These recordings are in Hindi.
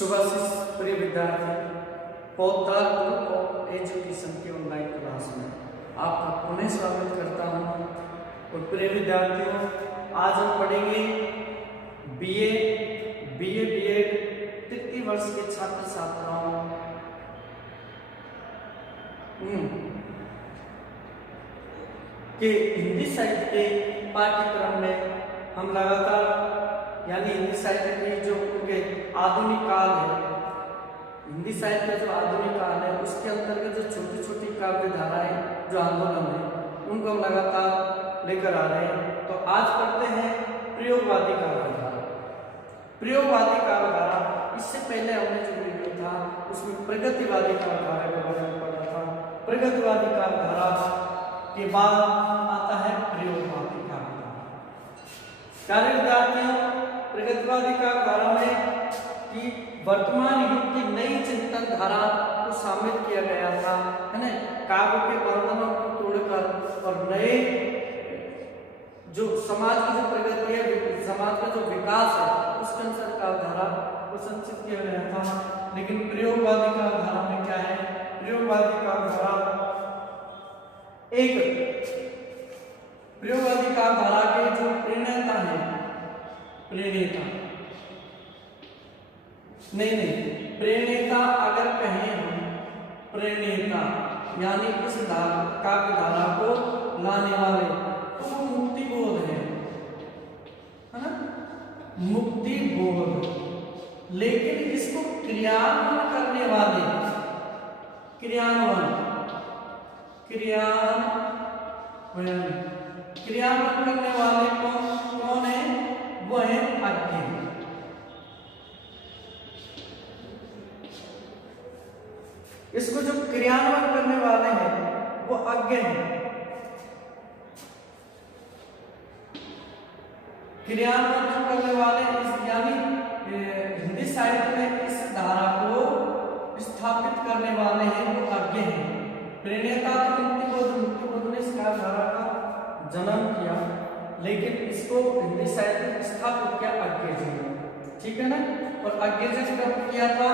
सुभाषिस प्रिय विद्यार्थी पौधात्मक ऑफ एजुकेशन के ऑनलाइन क्लास में आपका पुनः स्वागत करता हूं। और प्रिय विद्यार्थियों, आज हम पढ़ेंगे बीएड तृतीय वर्ष के छात्र छात्राओं के हिंदी साहित्य के पाठ्यक्रम में हम लगातार यानी हिंदी साहित्य की जो उनके आधुनिक काल है, हिंदी साहित्य का जो आधुनिक काल है उसके अंतर्गत जो छोटी छोटी काव्य धाराएं जो आंदोलन है उनको हम लगातार लेकर आ रहे हैं। तो आज पढ़ते हैं प्रयोगवादी काव्य धारा। प्रयोगवादी काव्य धारा, इससे पहले हमने जो वीडियो था उसमें प्रगतिवादी काव्य धारा के बारे में पढ़ा था। प्रगतिवादी काव्य धारा के बाद आता है प्रयोगवादी काव्य धारा। प्यारे विद्यार्थियों, प्रगतिवादी काव्य धारा में कि वर्तमान युग की नई चिंतन धारा को शामिल किया गया था, है ना। काव्य के बंधनों को तोड़कर और नए जो समाज की जो प्रगति है, समाज का जो विकास है उसके अनुसार काव्य धारा को संचित किया गया था। लेकिन प्रयोगवादी काव्य धारा में क्या है? प्रयोगवादी काव्य धारा प्रयोगवादी काव्य धारा के जो प्रणेता है, प्रणेता अगर कहें हम, प्रणेता यानी इस काव्य धारा को लाने वाले, तो वो मुक्ति बोध है ना, मुक्ति बोध। लेकिन इसको क्रियान्वयन करने वाले, क्रियान्वयन करने वाले कौन है? वो है अज्ञ। इसको जो क्रियान्वयन करने वाले हैं वो अज्ञ हैं। क्रियान्वयन करने वाले यानी हिंदी साहित्य में इस धारा को स्थापित करने वाले हैं वो अज्ञ हैं। प्रणेता तो मुक्तिबोध ने इस धारा का जन्म किया, लेकिन इसको हिंदी साहित्य में स्थापित किया अज्ञ जी ने, ठीक है ना। और अज्ञ जी ने कब किया था?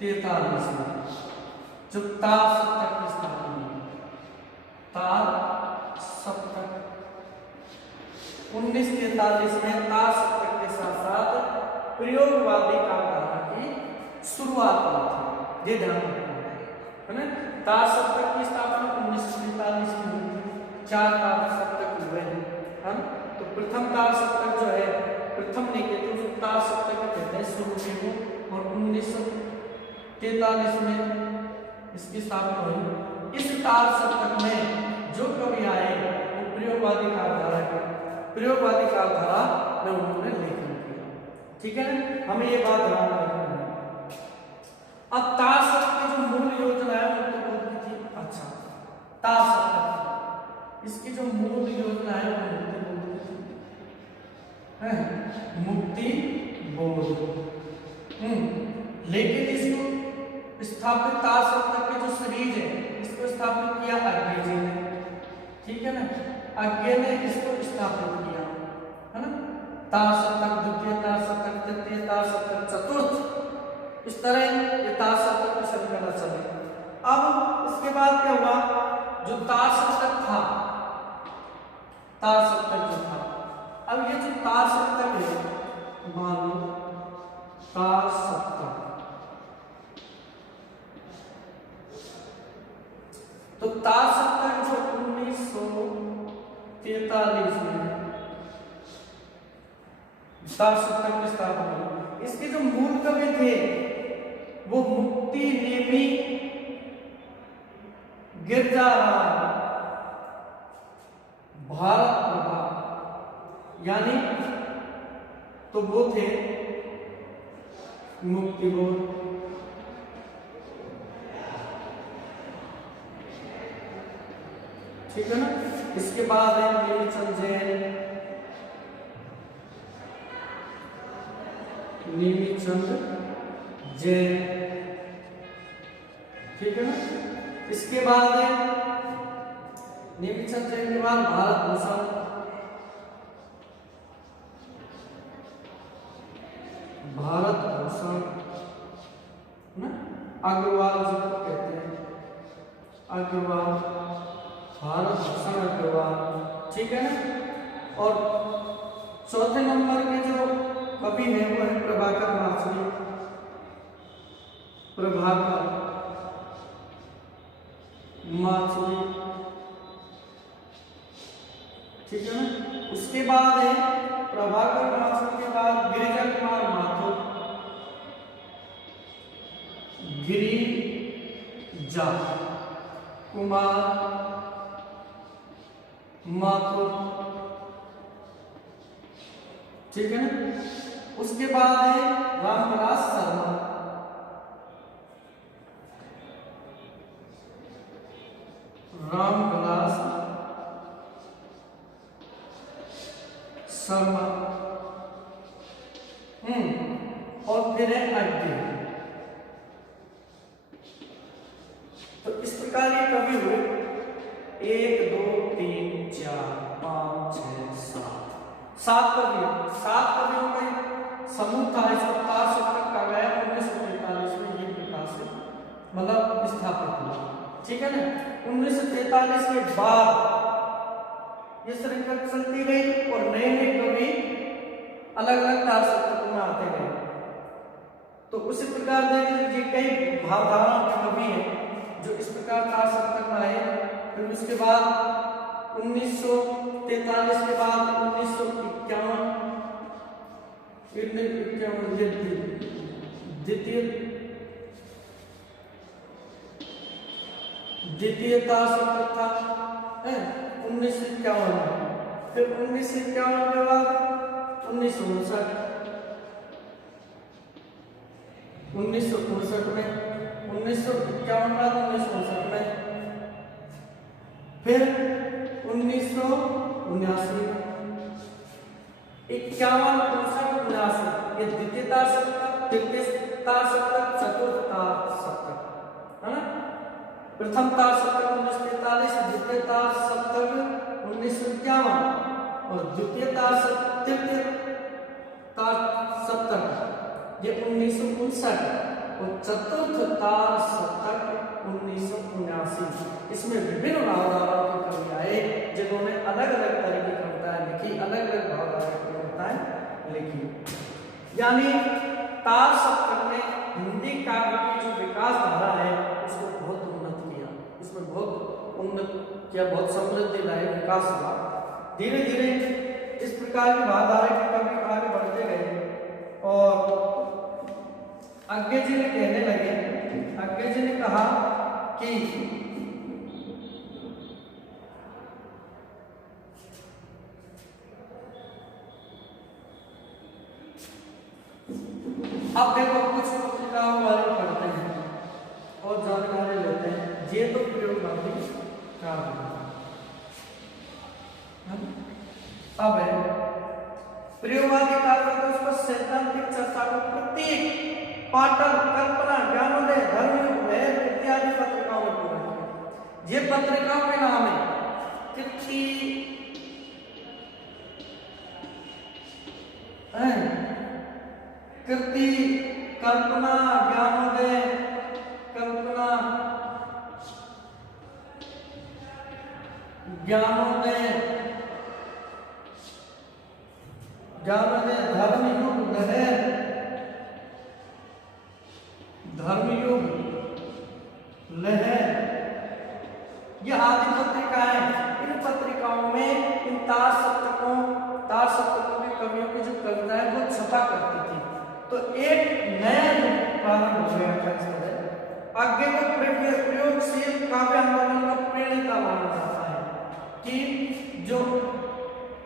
1943 में, जो तार सप्तक की स्थापना, तार सप्तक 1943 में तार सप्तक के साथ साथ प्रयोगवादी काव्य धारा की शुरुआत हुई थी। ये ध्यान रखना है ना। तार सप्तक की स्थापना 1943 में हुई थी। 4 तार सप्तक हुए हैं। तो प्रथम तार सप्तक जो है, प्रथम निकेतन जो तार सप्तक कहते हैं शुरू में, और 1943 में इसकी स्थापना हुई। इस तार सप्तक में जो कवि आए वो प्रयोगवादी काव्य धारा में उन्होंने लेखन किया, ठीक है ना। हमें ये बात ध्यान रखना है। अब तार सप्तक की जो मूल योजना है वो की थी, अच्छा, तार सप्तक इसकी जो मूल योजना है वो मुक्ति बोध। लेकिन इसको स्थापित तार सप्तक के जो सीरीज है इसको स्थापित किया अज्ञ जी ने, ठीक है ना। अज्ञ ने इसको स्थापित किया, है ना। तार सप्तक द्वितीय, तार सप्तक तृतीय, तार सप्तक चतुर्थ, इस तरह ये तार सप्तक की संरचना चली। अब इसके बाद क्या हुआ? जो तार सप्तक था, तार सप्तक जो था, अब ये जो तार सप्तक है, मान लो तार सप्तक, तो तार सप्तक जो 1943 में तार सप्तक की स्थापना हुई। इसके जो मूल कवि थे वो मुक्ति नेमी, गिरजाराम, भारत प्रभा, यानी तो वो थे मुक्ति बोध, ठीक है ना। इसके बाद है नेमीचंद जैन, ठीक है ना। इसके बाद है नेमीचंद जैन के बाद भारत भूषण, अग्रवाल जी को कहते हैं, अग्रवाल, भारत भूषण अग्रवाल, ठीक है ना। और चौथे नंबर के जो कवि हैं वो है प्रभाकर माछली, प्रभाकर माछली, ठीक है ना। उसके बाद है प्रभाकर माछली के बाद गिरिजा कुमार माथुर, गिरिजा कुमार माथुर, ठीक है ना। उसके बाद है रामविलास शर्मा, रामविलास शर्मा, और फिर है अज्ञे। तो इस प्रकार ये कवि हुए 1 2 3 4 5 6 7 कवियों का समूह था। इसको तार सप्तक का गया 1943 में ये प्रकाशित मतलब स्थापित हुआ, ठीक है ना। 1943 के बाद ये श्रृंखला चलती गई और नए नए कवि अलग अलग तार सप्तक में आते गए। तो उसी प्रकार देख लीजिए कई भावधाराओं के कवि हैं जो इस प्रकार तार सप्तक में आए। फिर उसके बाद 1943 के बाद 1951 द्वितीय तार सप्तक था 1951 में। फिर 1951 के बाद 1959 में, 1951 बाद 1959 में, फिर 1979 में, 51 59 ये द्वितीय तार सप्तक, तृतीय तार सप्तक, चतुर्थ तार सप्तक, है ना। प्रथम तार सप्तक 1943, द्वितीय तार सप्तक 1951 और तृतीय तार सप्तक ये 1959 और चतुर्थ तार सप्तक 1979। इसमें विभिन्न भावधाराओं की कवि आए जिन्होंने अलग अलग तरह की कविताएं लिखी, अलग अलग भावधारा की कविताएं लिखी। यानी तार सप्तक ने हिंदी काव्य की जो विकास धारा है उसको बहुत उन्नत किया, उसमें बहुत उन्नत किया, बहुत समृद्धि लाए, विकास हुआ। धीरे धीरे इस प्रकार की भावधारा के कवि आगे बढ़ते गए और अज्ञे जी ने कहने लगे, अज्ञे जी ने कहा कि अब देखो कुछ पत्रिकाओं वाले पढ़ते हैं और जानकारी लेते हैं। ये तो प्रयोगवादी काव्य अब है प्रयोगवादी काव्य तो उस पर सैद्धांतिक चर्चा को प्रत्येक पाटन, कल्पना, ज्ञानोदय, धर्मयुग, लहर इत्यादि पत्रिकाओं में पूरा किया। ये पत्रिकाओं के नाम है कृति, कृति, कल्पना, ज्ञानोदय, कल्पना, ज्ञानोदय, ज्ञानोदय, धर्मयुग, लहर, धर्मयुग, लहर, ये आदि पत्रिकाएं। इन पत्रिकाओं में इन तार सप्तकों के कवियों की जो कविताएं वो छपा करती थी। तो एक नया युग प्रारंभ हो गया। आगे को प्रयोगशील काव्य आंदोलन का प्रेरणा माना जाता है कि जो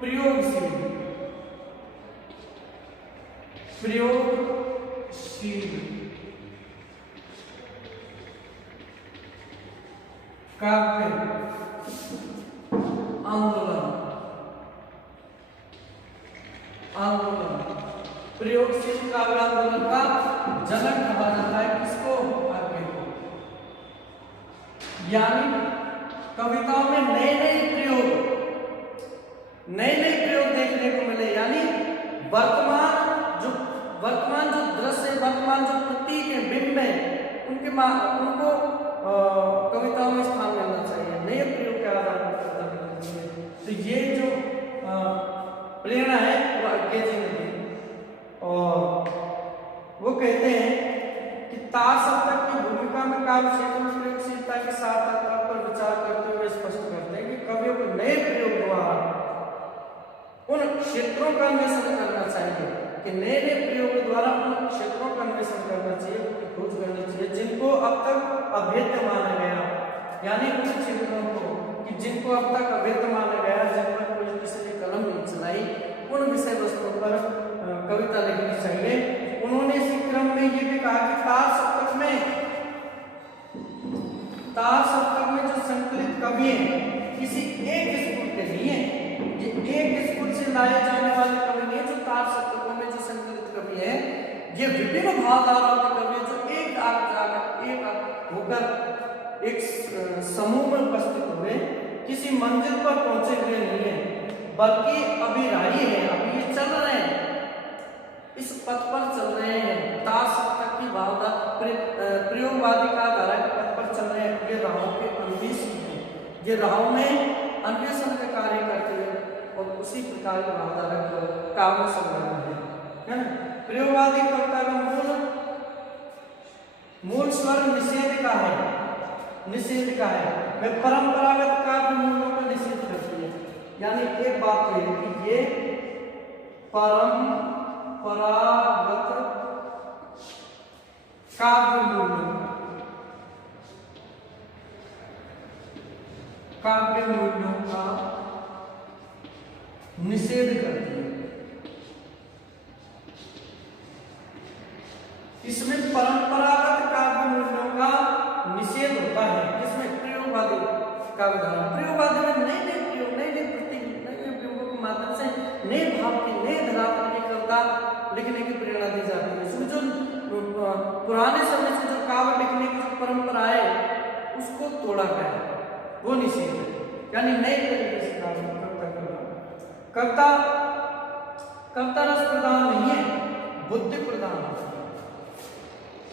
प्रयोगशील काव्य आंदोलन प्रयोगशील काव्य आंदोलन का जनक कहा जाता है। किसको? आज्ञे को। यानी कविताओं में नए नए प्रयोग देखने को मिले। यानी वर्तमान जो दृश्य, वर्तमान जो प्रतीक है, बिंब है, उनके उनको कविताओं में स्थान मिलना चाहिए, नए प्रयोग के आधार पर कविता लिखनी चाहिए। तो ये जो प्रेरणा है वो अज्ञे जी ने दी और वो कहते हैं कि तार सप्तक की भूमिका में काव्य क्षेत्र में प्रयोगशीलता के साथ पर विचार करते हुए स्पष्ट करते हैं कि कवियों को नए प्रयोग द्वारा उन क्षेत्रों का अन्वेषण करना चाहिए, कि नए नए प्रयोग द्वारा उन क्षेत्रों का अन्वेषण करना चाहिए, उनकी खोज करनी चाहिए जिनको अब तक अभेद्य माना गया, यानी उन क्षेत्रों को कि जिनको अब तक अभेद्य माना गया, जिन पर कोई किसी ने कलम नहीं चलाई, उन विषय वस्तुओं पर कविता लिखनी चाहिए। उन्होंने इसी क्रम में ये भी कहा कि तार सप्तक में जो संकलित कवि हैं किसी एक स्कूल के नहीं है, ये एक स्कूल से लाए जाने वाले कवि नहीं है। जो तार सप्तकों में जो संकलित कवि है ये विभिन्न भावधाराओं के कवि हैं, जो एक होकर एक समूह में उपस्थित हुए किसी मंजिल पर पहुंचे हुए नहीं है, बल्कि अभिराही है, अभी ये चल रहे हैं, इस पथ पर चल रहे हैं, तार सप्तक की प्रयोगवादी का धारा के पथ पर चल रहे हैं। ये राहों के अन्वेषी हैं, ये राहों में अन्वेषण का कार्य करते हैं और उसी प्रकार के भावधारा काव्य संग्रह है ना। प्रयोगवादी कविता का मूल स्वर निषेध का है, वह परंपरागत काव्य मूलों का निषेध करती है। यानी एक बात तो है कि ये परंपरागत काव्य मूल्यों का निषेध करती है। इसमें परंपरागत काव्य मूल्यों का निषेध होता है, जिसमें प्रयोगवादी काव्य धारा, प्रयोगवादी में नए नए प्रयोग, नए नए प्रतीक, नए प्रयोगों के माध्यम से नए भाव की, नए धरातल की कविता लिखने की प्रेरणा दी जाती है। इसमें जो पुराने समय से जो काव्य लिखने की जो परंपरा है उसको तोड़ा गया है, वो निषेध है, यानी नए तरीके से काव्य कविता रस प्रधान नहीं है, बुद्धि प्रधान है।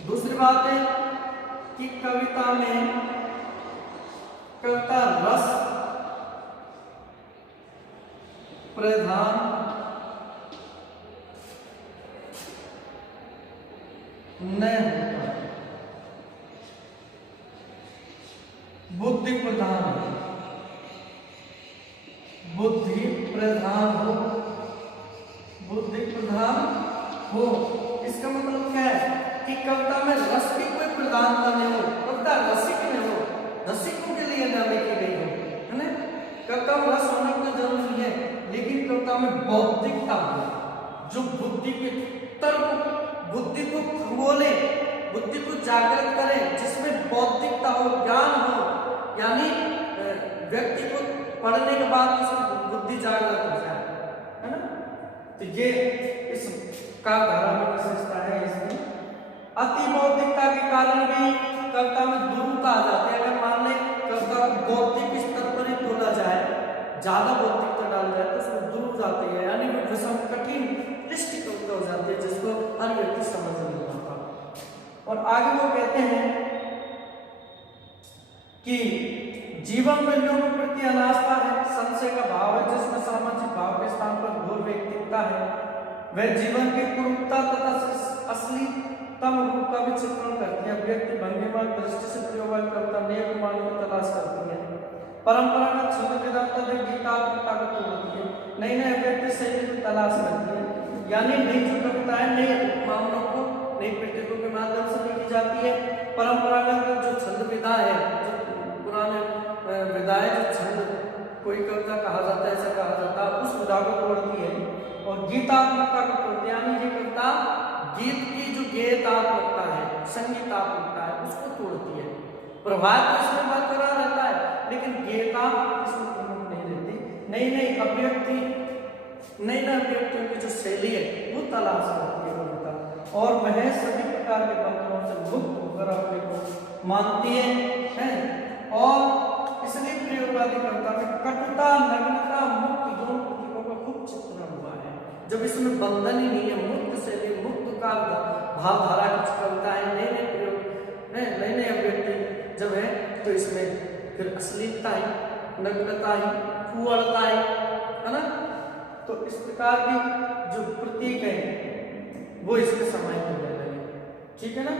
दूसरी बात है कि कविता रस प्रधान नहीं होता, बुद्धि प्रधान हो। इसका मतलब क्या है कि कविता में रस की कोई प्रधानता नहीं हो, कविता रसिक में हो, रसिकों के लिए निर्णय की गई हो, है ना। कविता में रस होना कोई जरूरी है, लेकिन कविता में बौद्धिकता हो, जो बुद्धि के तर्क, बुद्धि को खंगोले, बुद्धि को जागृत करे, जिसमें बौद्धिकता हो, ज्ञान हो, यानी व्यक्ति को पढ़ने के बाद उसकी बुद्धि जागृत हो जाए, है ना। तो ये इस काव्य धारा में विशेषता है इसकी। अति बौद्धिकता के कारण भी कविता में दुरूहता आ जाती है। अगर मान ले कविता को बौद्धिक स्तर पर ही तोला जाए, ज्यादा बौद्धिकता डाल जाए तो उसमें दुरूह जाती है, यानी वो विषम कठिन क्लिष्ट कविता हो जाती है, जिसको हर व्यक्ति समझ नहीं पाता। और आगे वो कहते हैं कि जीवन मूल्यों के प्रति अनास्था है, संशय का भाव है, जिसमें सामाजिक भाव के स्थान पर घोर व्यक्तिगता है। वह जीवन की कुरूपता तथा असलीतम रूप का भी चित्रण करती है। व्यक्ति भंगिमा दृष्टि से प्रयोग करता नए प्रमाणों की तलाश करती है। परंपरागत छंद विधाता गीतात्मकता को तोड़ती है, नई नए व्यक्ति शैली की तलाश करती है, यानी नई जो कविताएं नए मामलों को नई प्रतीकों के माध्यम से लिखी जाती है। परंपरागत जो छंद विधा है, जो पुराने विधाएं, जो छंद कोई कविता कहा जाता है, ऐसा कहा जाता है, उस विधा को तोड़ती है और गीतात्मकता को तोड़ती है, यानी ये कविता गीत की जो गीतात्मकता है, संगीतात्मकता है, उसको तोड़ती है। प्रभाव तो इसमें बरकरार रहता है, लेकिन गीता इसमें प्रमुख नहीं रहती। नई नई अभिव्यक्तियों की जो शैली है वो तलाश करती है कविता, और वह सभी प्रकार के बंधनों से मुक्त होकर अपने को मानती है। और इसलिए प्रयोगवादी कविता में कटुता, नग्नता, मुक्त दोनों प्रतीकों का खूब चित्रण हुआ है। जब इसमें बंधन ही नहीं है, मुक्त शैली, मुक्त का भावधारा की कविताएं, नए नए प्रयोग, नए इसमें फिर अश्लीलता आई, नग्नता आई, कुअड़ता है ना। तो इस प्रकार की जो प्रतीक है वो इसमें समाहित होने लगे, ठीक है ना।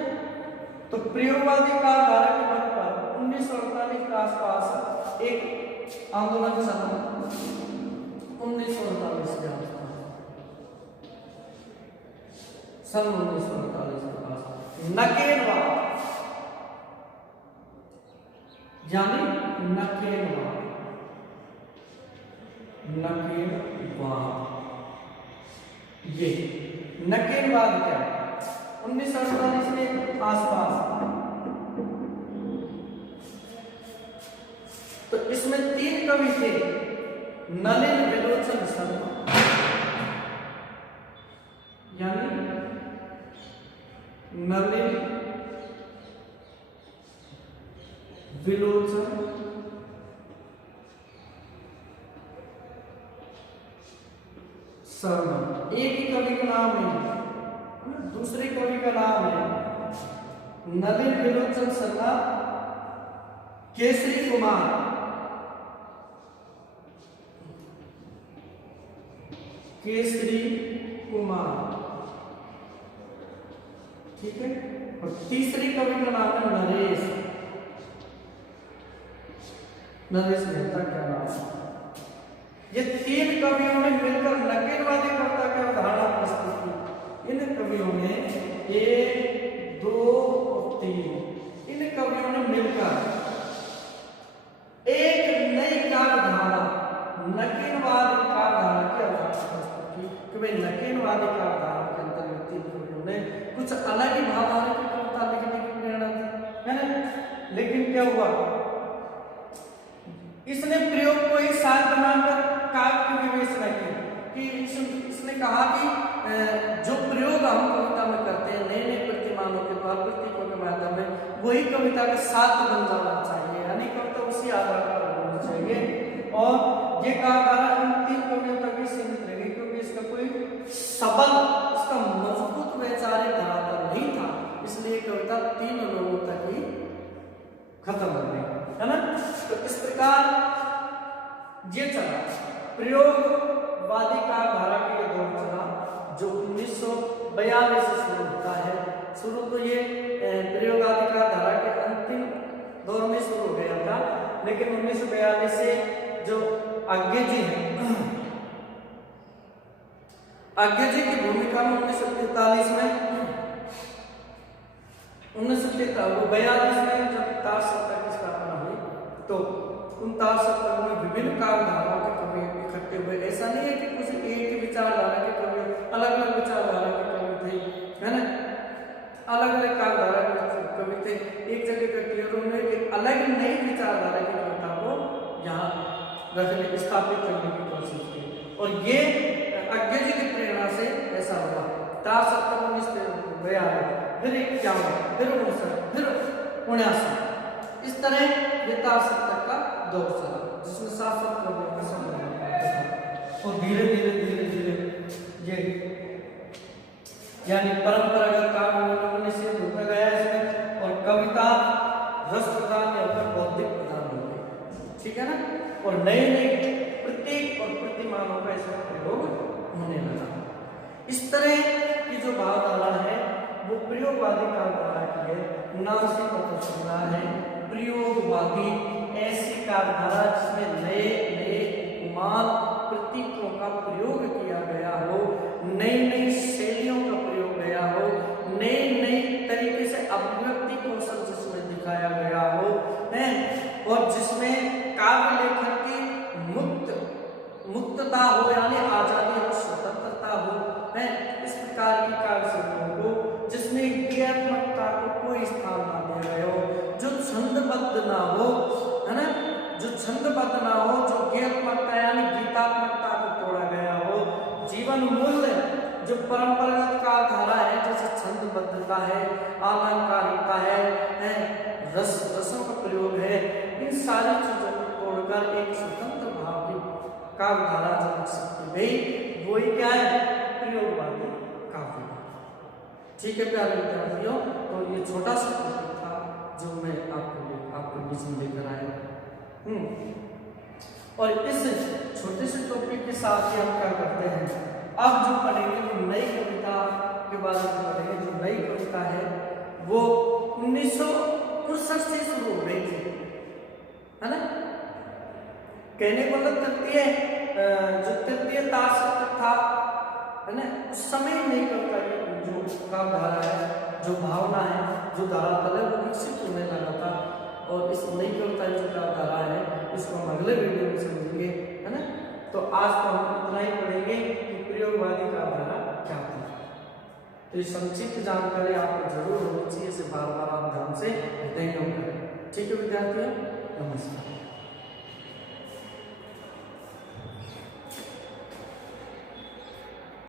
तो प्रयोगवादी कालधारा के मत पर 1948 के आसपास एक आंदोलन चला, 1948 के आसपास, सन 1948 के आसपास नकेलवाद, यानी नकेलवाद, नकेलवाद, ये नकेलवाद क्या है? 1948 के आसपास तो इसमें 3 कवि थे, नलिन विलोचन शर्मा, यानी नलिन विलोचन शर्मा, एक ही कवि का नाम है, दूसरे कवि का नाम है नलिन विलोचन शर्मा, केसरी कुमार, केसरी कुमार, ठीक है। और तीसरे कवि का नाम है नरेश, नरेश मेहता क्या नाम है। ये 3 कवियों ने मिलकर नकेलवादी कविता की अवधारणा प्रस्तुत की। इन कवियों ने 1, 2 और 3 इन कवियों ने मिलकर एक नई काव्यधारा, नकेलवादी काव्यधारा की अवधारणा प्रस्तुत की कि भाई नकेलवादी काव्यधारा के अंतर्गत 3 कवियों ने कुछ अलग ही भावनाओं की कविता लिखने की प्रेरणा दी, है ना। लेकिन क्या हुआ, इसने प्रयोग को ही साथ बनाकर काव्य की विवेचना की कि इसने कहा कि जो प्रयोग हम कविता में करते हैं नए नए प्रतिमानों के द्वारा, प्रतीकों के माध्यम में, वही कविता का साथ बन जाना चाहिए, यानी कविता उसी आधार पर होनी चाहिए। और ये काव्यधारा इन 3 कवियों तक ही सीमित रहेगी, क्योंकि इसका कोई सबल, इसका मजबूत वैचारिक धरातल नहीं था, इसलिए कविता 3 लोगों तक ही खत्म हो गई, है ना। तो इस प्रकार ये चला प्रयोगवादी काव्यधारा के ये दौर चला, जो 1942 से शुरू होता है। शुरू तो ये प्रयोगवादी काव्यधारा के अंतिम दौर में शुरू हो गया था, लेकिन 1942 से जो आज्ञे जी हैं, आज्ञे जी की भूमिका में 1943 में 1942 में जब तार सत्ता की स्थापना हुई, तो उन तार सत्ता में विभिन्न काव्यधाराओं के कवि इकट्ठे हुए। ऐसा नहीं है कि कुछ एक विचारधारा के कवि, अलग अलग विचारधारा के कवि थे, है ना, अलग अलग काव्यधारा के कवि थे, एक जगह इकट्ठे, और उन्होंने एक अलग नई विचारधारा की कविता को यहाँ रखने, स्थापित करने की कोशिश की। और ये आज्ञे जी की प्रेरणा से ऐसा हुआ। तार सत्ता 1942, फिर 51, फिर 59, फिर 79, इस तरह ये तार सत्ता का दौर चला, जिसमें शासक करने का समय, और धीरे धीरे धीरे धीरे ये यानी परंपरागत काव्य से होता गया इसमें, और कविता रस प्रधान या बौद्धिक प्रधान हो गई, ठीक है ना। और नए नए प्रतीक और प्रतिमानों का इसमें प्रयोग होने लगा। इस तरह की जो भावधारा है वो प्रयोगवादी काव्यधारा की है, नाम से पता चल रहा है प्रयोगवादी, ऐसी काव्यधारा जिसमें नए नए उपमान प्रतीकों का प्रयोग किया गया हो, नई नई शैलियों का प्रयोग गया हो, नए नए तरीके से अभिव्यक्ति कौशल जिसमें दिखाया गया हो, है, और जिसमें काव्य लेखन की मुक्तता हो, यानी आजादी और स्वतंत्रता हो, है, इस प्रकार की काव्य शैलियों को, जिसमें गीतात्मकता को कोई स्थान ना दिया गया हो, जो छंदबद्ध ना हो, है ना, जो छंदबद्ध ना हो, जो गीतात्मकता यानी गीतात्मकता को तोड़ा गया हो, जीवन मूल्य जो परंपरागत काव्यधारा है, जैसे छंदबद्धता है, अलंकारिकता है, रसों का प्रयोग है, इन सारी चीजों को तोड़कर एक स्वतंत्र भाव की काव्यधारा जो विकसित की गई, वही क्या है, प्रयोगवादी काव्य। ठीक है प्यारे विद्यार्थियों, तो ये छोटा सा टॉपिक था जो मैं आपको इसमें लेकर आए। और इस छोटे से टॉपिक के साथ ही हम क्या करते हैं, अब जो पढ़ेंगे वो नई कविता के बारे में पढ़ेंगे। जो नई कविता है वो 1959 से शुरू हो गई थी, है ना। कहने को मतलब जो तृतीय ताशक था, है ना, उस समय नहीं करता है जो काव्यधारा है, जो भावना है, जो धरातल है वो विकसित होने लगा था। और इस नई कविता जो काव्यधारा है इसको हम अगले वीडियो में समझेंगे, है ना। तो आज तो हम इतना ही पढ़ेंगे कि प्रयोगवादी काव्यधारा क्या थी। तो ये संक्षिप्त जानकारी आपको जरूर होनी चाहिए, इसे बार बार आप ध्यान से अध्ययन करें। ठीक है विद्यार्थियों, नमस्कार।